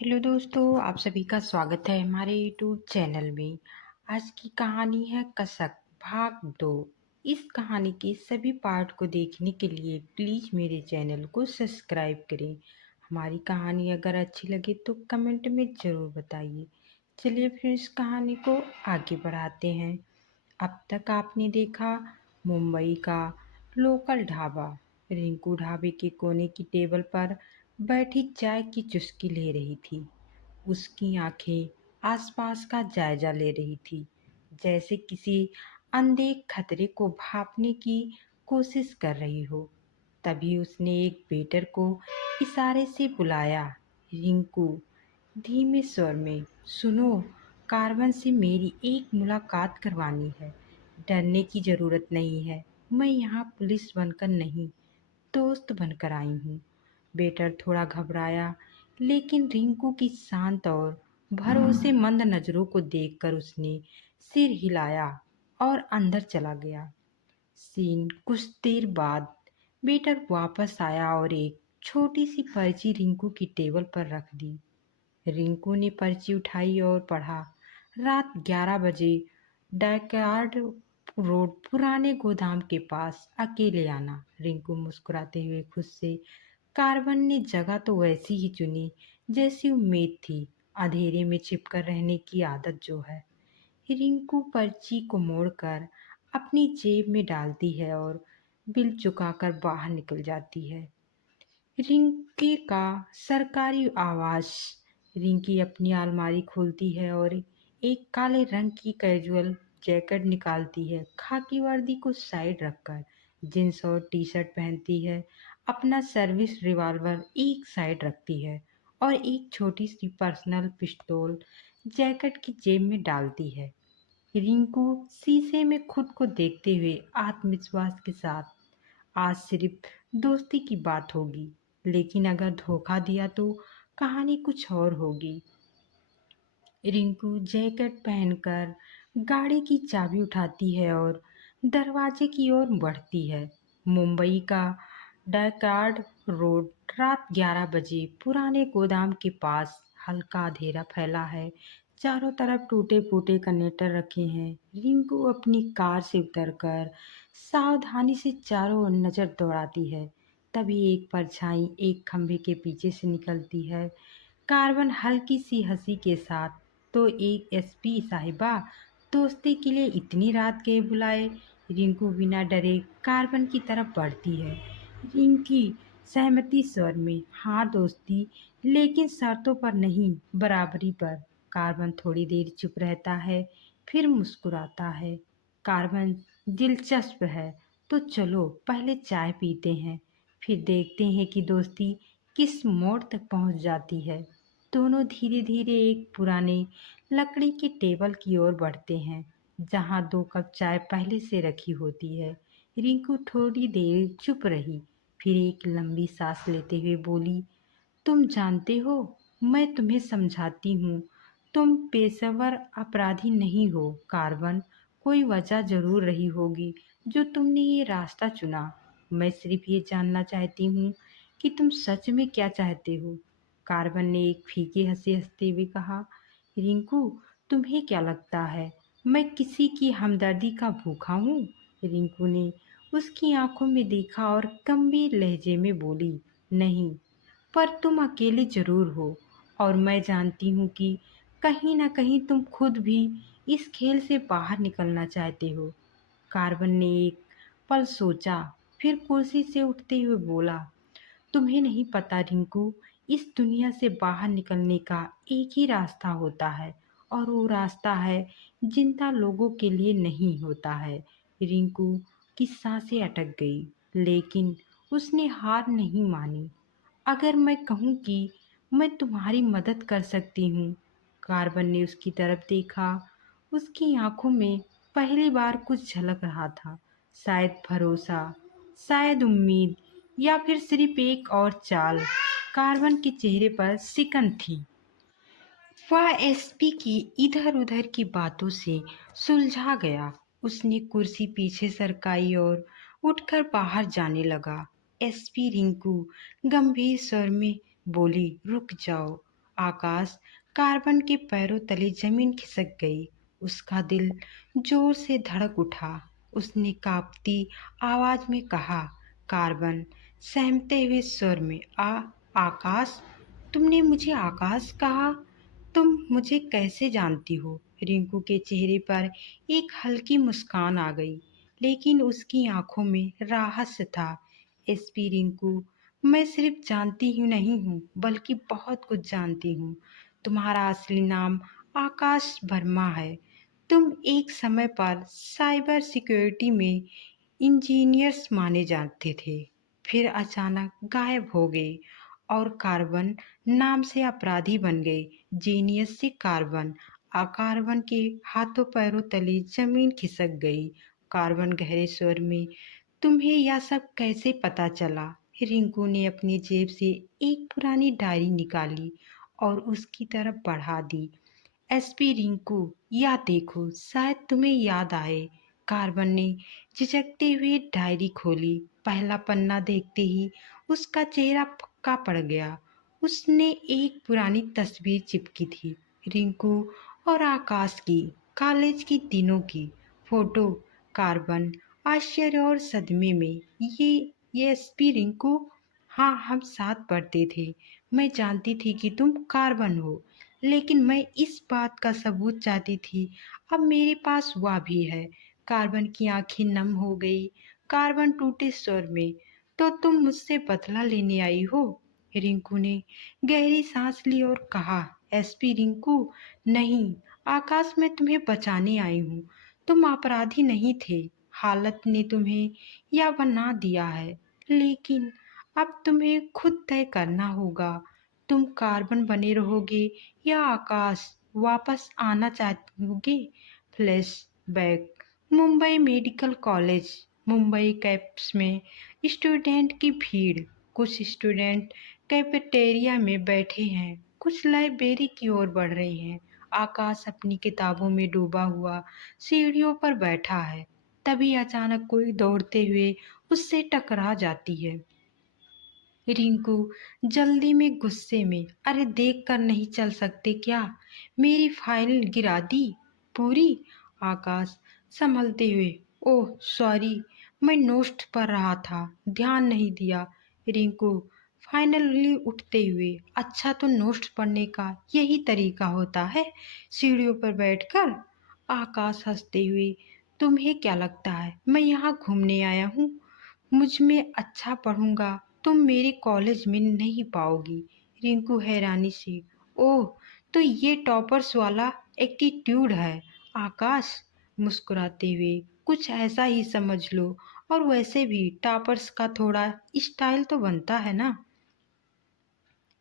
Hello दोस्तों, आप सभी का स्वागत है हमारे यूट्यूब चैनल में। आज की कहानी है कसक भाग 2। इस कहानी के सभी पार्ट को देखने के लिए प्लीज़ मेरे चैनल को सब्सक्राइब करें। हमारी कहानी अगर अच्छी लगे तो कमेंट में ज़रूर बताइए। चलिए फिर इस कहानी को आगे बढ़ाते हैं। अब तक आपने देखा मुंबई का लोकल ढाबा। रिंकू ढाबे के कोने की टेबल पर बैठी चाय की चुस्की ले रही थी। उसकी आंखें आसपास का जायजा ले रही थी, जैसे किसी अनदेख खतरे को भांपने की कोशिश कर रही हो। तभी उसने एक वेटर को इशारे से बुलाया। रिंकू धीमे स्वर में, सुनो, कार्बन से मेरी एक मुलाकात करवानी है। डरने की जरूरत नहीं है, मैं यहाँ पुलिस बनकर नहीं, दोस्त बनकर आई हूँ। वेटर थोड़ा घबराया, लेकिन रिंकू की शांत और भरोसेमंद नजरों को देखकर उसने सिर हिलाया और अंदर चला गया। सीन कुछ देर बाद वेटर वापस आया और एक छोटी सी पर्ची रिंकू की टेबल पर रख दी। रिंकू ने पर्ची उठाई और पढ़ा, रात 11 बजे डैकार्ड रोड पुराने गोदाम के पास अकेले आना। रिंकू मुस्कुराते हुए खुद से, कार्बन ने जगह तो वैसी ही चुनी जैसी उम्मीद थी, अंधेरे में छिपकर रहने की आदत जो है। रिंकू पर्ची को मोड़कर अपनी जेब में डालती है और बिल चुकाकर बाहर निकल जाती है। रिंकी का सरकारी आवास। रिंकी अपनी अलमारी खोलती है और एक काले रंग की कैजुअल जैकेट निकालती है। खाकी वर्दी को साइड रखकर जींस और टी शर्ट पहनती है। अपना सर्विस रिवॉल्वर एक साइड रखती है और एक छोटी सी पर्सनल पिस्तौल जैकेट की जेब में डालती है। रिंकू शीशे में खुद को देखते हुए आत्मविश्वास के साथ, आज सिर्फ दोस्ती की बात होगी, लेकिन अगर धोखा दिया तो कहानी कुछ और होगी। रिंकू जैकेट पहनकर गाड़ी की चाबी उठाती है और दरवाजे की ओर बढ़ती है। मुंबई का डैकार्ड रोड, रात 11 बजे पुराने गोदाम के पास हल्का अंधेरा फैला है। चारों तरफ टूटे फूटे कनेक्टर रखे हैं। रिंकू अपनी कार से उतरकर सावधानी से चारों ओर नजर दौड़ाती है। तभी एक परछाई एक खंभे के पीछे से निकलती है। कार्बन हल्की सी हंसी के साथ, तो एक एसपी साहिबा, दोस्ती के लिए इतनी रात के बुलाए। रिंकू बिना डरे कार्बन की तरफ बढ़ती है। रिंकी सहमति स्वर में, हाँ दोस्ती, लेकिन शर्तों पर नहीं, बराबरी पर। कार्बन थोड़ी देर चुप रहता है, फिर मुस्कुराता है। कार्बन दिलचस्प है, तो चलो पहले चाय पीते हैं, फिर देखते हैं कि दोस्ती किस मोड़ तक पहुंच जाती है। दोनों धीरे धीरे एक पुराने लकड़ी की टेबल की ओर बढ़ते हैं, जहां 2 कप चाय पहले से रखी होती है। रिंकू थोड़ी देर चुप रही, फिर एक लंबी सांस लेते हुए बोली, तुम जानते हो, मैं तुम्हें समझाती हूँ, तुम पेशेवर अपराधी नहीं हो कार्बन। कोई वजह जरूर रही होगी जो तुमने ये रास्ता चुना। मैं सिर्फ ये जानना चाहती हूँ कि तुम सच में क्या चाहते हो। कार्बन ने एक फीके हंसे हंसते हुए कहा, रिंकू, तुम्हें क्या लगता है मैं किसी की हमदर्दी का भूखा हूँ? रिंकू ने उसकी आंखों में देखा और गंभीर लहजे में बोली, नहीं, पर तुम अकेले जरूर हो, और मैं जानती हूँ कि कहीं ना कहीं तुम खुद भी इस खेल से बाहर निकलना चाहते हो। कार्बन ने एक पल सोचा, फिर कुर्सी से उठते हुए बोला, तुम्हें नहीं पता रिंकू, इस दुनिया से बाहर निकलने का एक ही रास्ता होता है, और वो रास्ता है जिंदा लोगों के लिए नहीं होता है। रिंकू की सांसें अटक गई, लेकिन उसने हार नहीं मानी। अगर मैं कहूँ कि मैं तुम्हारी मदद कर सकती हूँ। कार्बन ने उसकी तरफ देखा। उसकी आंखों में पहली बार कुछ झलक रहा था, शायद भरोसा, शायद उम्मीद, या फिर सिर्फ एक और चाल। कार्बन के चेहरे पर सिकन थी। वह एसपी की इधर उधर की बातों से सुलझा गया। उसने कुर्सी पीछे सरकाई और उठकर बाहर जाने लगा। एसपी रिंकू गंभीर स्वर में बोली, रुक जाओ, आकाश कार्बन के पैरों तले जमीन खिसक गई। उसका दिल जोर से धड़क उठा। उसने कांपती आवाज में कहा, कार्बन सहमते हुए स्वर में, आकाश, तुमने मुझे आकाश कहा? तुम मुझे कैसे जानती हो? रिंकू के चेहरे पर एक हल्की मुस्कान आ गई, लेकिन उसकी आंखों में रहस्य था। एसपी रिंकू, मैं सिर्फ जानती ही नहीं हूँ बल्कि बहुत कुछ जानती हूँ। तुम्हारा असली नाम आकाश वर्मा है। तुम एक समय पर साइबर सिक्योरिटी में इंजीनियर्स माने जाते थे, फिर अचानक गायब हो गए और कार्बन नाम से अपराधी बन गए। जीनियस से कार्बन। कार्बन के हाथों पैरों तले जमीन खिसक गई। कार्बन गहरे स्वर में, तुम्हें यह सब कैसे पता चला? रिंकू ने अपनी जेब से एक पुरानी डायरी निकाली और उसकी तरफ बढ़ा दी। एसपी रिंकू, या देखो, शायद तुम्हें याद आए। कार्बन ने झिझकते हुए डायरी खोली। पहला पन्ना देखते ही उसका चेहरा पक्का पड़ गया। उसने एक पुरानी तस्वीर चिपकी थी, रिंकू और आकाश की, कॉलेज की दिनों की फोटो। कार्बन आश्चर्य और सदमे में, ये एसपी रिंकू? हाँ, हम साथ पढ़ते थे। मैं जानती थी कि तुम कार्बन हो, लेकिन मैं इस बात का सबूत चाहती थी। अब मेरे पास वह भी है। कार्बन की आंखें नम हो गई। कार्बन टूटे स्वर में, तो तुम मुझसे बदला लेने आई हो? रिंकू ने गहरी सांस ली और कहा, एसपी रिंकू, नहीं, आकाश, मैं तुम्हें बचाने आई हूँ। तुम अपराधी नहीं थे। हालत ने तुम्हें यह बना दिया है, लेकिन अब तुम्हें खुद तय करना होगा। तुम कार्बन बने रहोगे या आकाश वापस आना चाहोगे? Flashback. Mumbai medical college. Mumbai campus में स्टूडेंट की भीड़। कुछ स्टूडेंट कैफेटेरिया में बैठे हैं, कुछ लाइब्रेरी की ओर बढ़ रहे हैं। आकाश अपनी किताबों में डूबा हुआ सीढ़ियों पर बैठा है। तभी अचानक कोई दौड़ते हुए उससे टकरा जाती है। रिंकू जल्दी में गुस्से में, अरे देख कर नहीं चल सकते क्या? मेरी फाइल गिरा दी पूरी। आकाश संभलते हुए, ओह सॉरी, मैं नोट्स पढ़ रहा था, ध्यान नहीं दिया। रिंकू फाइनली उठते हुए, अच्छा, तो नोट्स पढ़ने का यही तरीका होता है, सीढ़ियों पर बैठकर? आकाश हंसते हुए, तुम्हें क्या लगता है मैं यहाँ घूमने आया हूँ? मुझ में अच्छा पढ़ूंगा तुम मेरे कॉलेज में नहीं पाओगी। रिंकू हैरानी से, ओह, तो ये टॉपर्स वाला एटीट्यूड है? आकाश मुस्कुराते हुए, कुछ ऐसा ही समझ लो। और वैसे भी टॉपर्स का थोड़ा स्टाइल तो बनता है ना?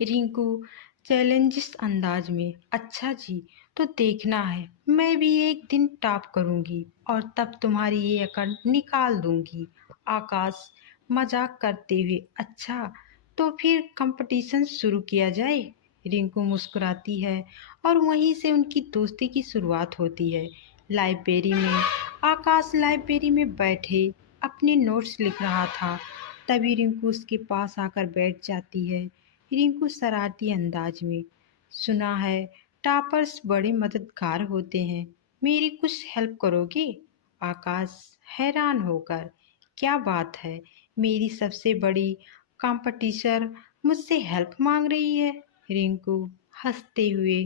रिंकू चैलेंजिस अंदाज में, अच्छा जी, तो देखना है, मैं भी एक दिन टॉप करूंगी और तब तुम्हारी ये अकड़ निकाल दूंगी। आकाश मजाक करते हुए, अच्छा, तो फिर कंपटीशन शुरू किया जाए? रिंकू मुस्कुराती है और वहीं से उनकी दोस्ती की शुरुआत होती है। लाइब्रेरी में आकाश लाइब्रेरी में बैठे अपने नोट्स लिख रहा था। तभी रिंकू उसके पास आकर बैठ जाती है। रिंकू शरारती अंदाज में, सुना है टॉपर्स बड़े मददगार होते हैं, मेरी कुछ हेल्प करोगे? आकाश हैरान होकर, क्या बात है, मेरी सबसे बड़ी कंपटीशन मुझसे हेल्प मांग रही है? रिंकू हंसते हुए,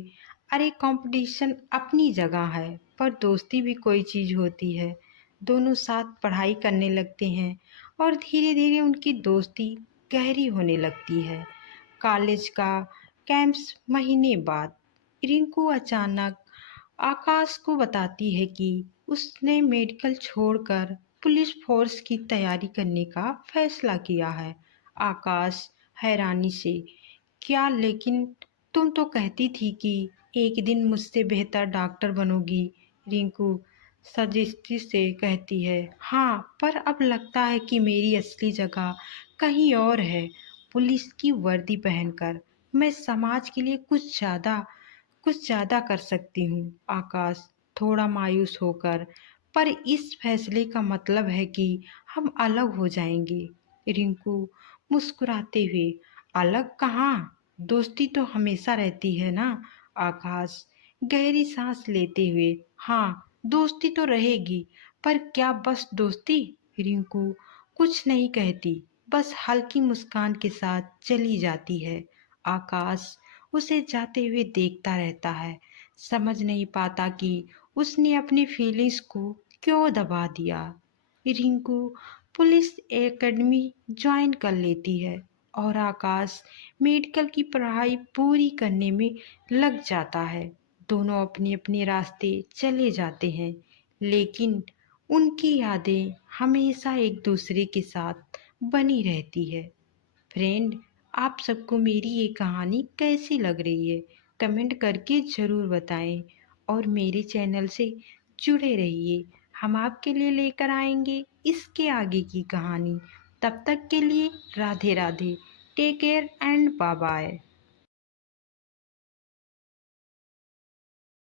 अरे कंपटीशन अपनी जगह है, पर दोस्ती भी कोई चीज़ होती है। दोनों साथ पढ़ाई करने लगते हैं और धीरे धीरे उनकी दोस्ती गहरी होने लगती है। कॉलेज का कैंप्स महीने बाद रिंकू अचानक आकाश को बताती है कि उसने मेडिकल छोड़कर पुलिस फोर्स की तैयारी करने का फैसला किया है। आकाश हैरानी से, क्या, लेकिन तुम तो कहती थी कि एक दिन मुझसे बेहतर डॉक्टर बनोगी। रिंकू सजेस्टी से कहती है, हाँ, पर अब लगता है कि मेरी असली जगह कहीं और है, पुलिस की वर्दी पहनकर मैं समाज के लिए कुछ ज़्यादा कर सकती हूँ। आकाश थोड़ा मायूस होकर, पर इस फैसले का मतलब है कि हम अलग हो जाएंगे। रिंकू मुस्कुराते हुए, अलग कहाँ? दोस्ती तो हमेशा रहती है ना। आकाश गहरी सांस लेते हुए, हाँ दोस्ती तो रहेगी, पर क्या बस दोस्ती? रिंकू कुछ नहीं कहती, बस हल्की मुस्कान के साथ चली जाती है। आकाश उसे जाते हुए देखता रहता है, समझ नहीं पाता कि उसने अपनी फीलिंग्स को क्यों दबा दिया। रिंकू पुलिस एकेडमी ज्वाइन कर लेती है और आकाश मेडिकल की पढ़ाई पूरी करने में लग जाता है। दोनों अपने अपने रास्ते चले जाते हैं, लेकिन उनकी यादें हमेशा एक दूसरे के साथ बनी रहती है। फ्रेंड, आप सबको मेरी ये कहानी कैसी लग रही है? कमेंट करके ज़रूर बताएं और मेरे चैनल से जुड़े रहिए। हम आपके लिए लेकर आएंगे इसके आगे की कहानी। तब तक के लिए Radhe Radhe. Take care and bye bye.